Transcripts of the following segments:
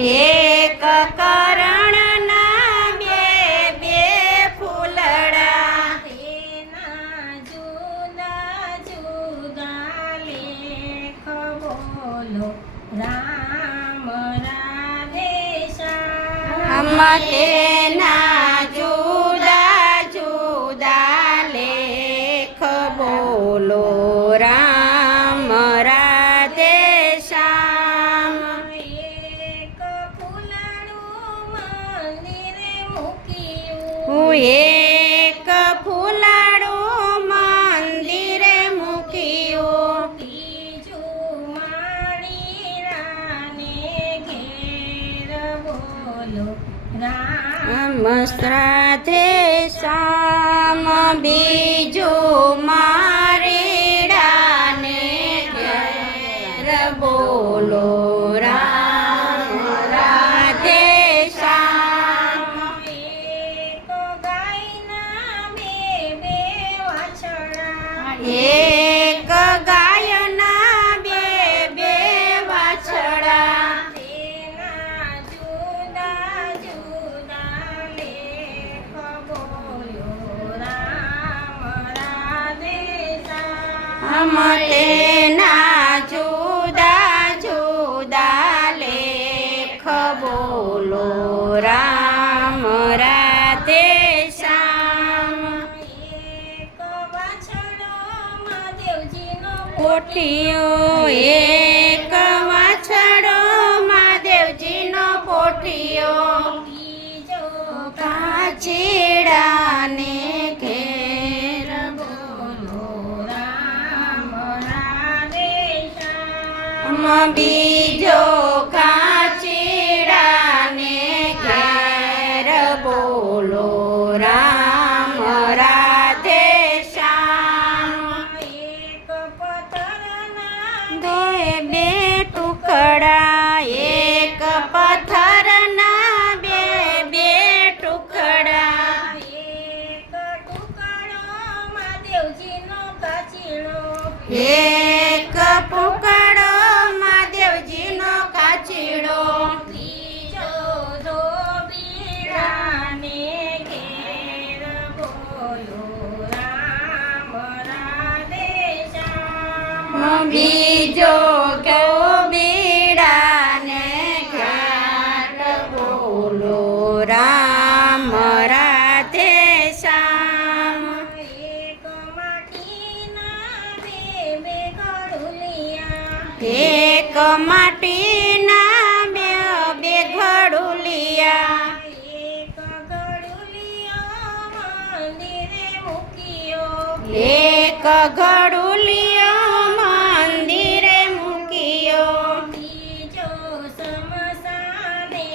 એક કરણના બે બે ફૂલડા તેના જુદા જુદા લેખ બોલો રામ રાધે શ્યામ તેના જુદા જુદા લેખ બોલો રામ રાધે શ્યામ એક ફૂલડું મંદિરે મૂક્યું એક ફૂલાડું મંદિરે મૂક્યું બીજું માળીરાને ઘેર બોલો રામ રાધે શ્યામ બીજું મારીડાને ઘેર બોલો રામ રાધે શ્યામ એક ગાયના બે બે વાછડા એક ગાયના બે બે વાછડા તેના જુદા જુદા લેખ બોલો રામ રાધે શ્યામ તેના જુદા જુદા લેખ બોલો રામ રાધે શ્યામ એક વાછડો મહાદેવજીનો પોઠિયો એક વાછડો મહાદેવજીનો પોઠિયો બીજો કાચીડાને ઘેર બોલો રામ રાધે શ્યામ બીજો કાચીડાને ઘેર બોલો રામ રાધે શ્યામ એક પથ્થરના બે બે ટુકડા એક પથ્થરના બે બે ટુકડા એક ટુકડો મહાદેવજીનો કાચીડો એક ટુકડો મહાદેવજીનો કાચીડો બીજો ધોબીડાને ઘેર બોલો રામ રાધે શ્યામ બીજો બીડાને ઘેર બોલો રામ રાધે શ્યામ એક માટીના બે બે ઘડુલિયા એક માટીના બે બે ઘડુલિયા એક ઘડુલિયો મંદિરે મૂક્યો એક ઘડુલિયો મંદિરે મૂક્યો બીજો સમસાને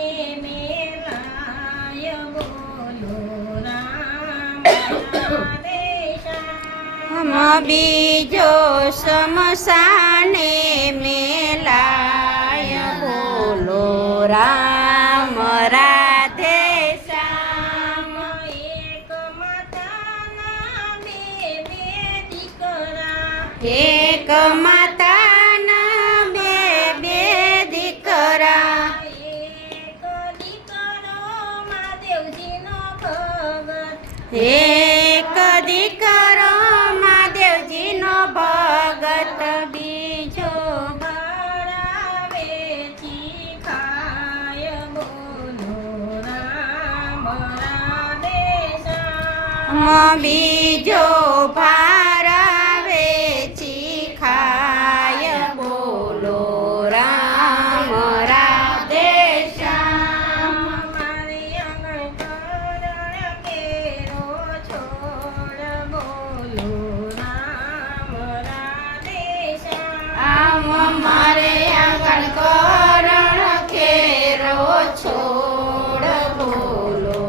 મેલાય બોલો રામ રાધે શ્યામ બીજો શમશાને મેલાય બોલો રામ રાધે શ્યામ એક માતાના બે બે દીકરા એક માતાના બે બે દીકરા એક દીકરો મહાદેવજીનો ભગત એક દીકરો મહાદેવજીનો ભગત બીજો ભાડા વેચી ખાય બોલો રામ રાધે શ્યામ બીજો ભારા વેચી ખાય બોલો રામ રાધે શ્યામ મારી આંગણ કરણ કેરો છોડ બોલો રામ રાધે શ્યામ આમ મારે આંગણ કરણ ખેરો છોડ બોલો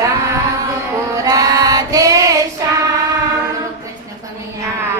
રામ રાધે શ્યામ કૃષ્ણ કનૈયા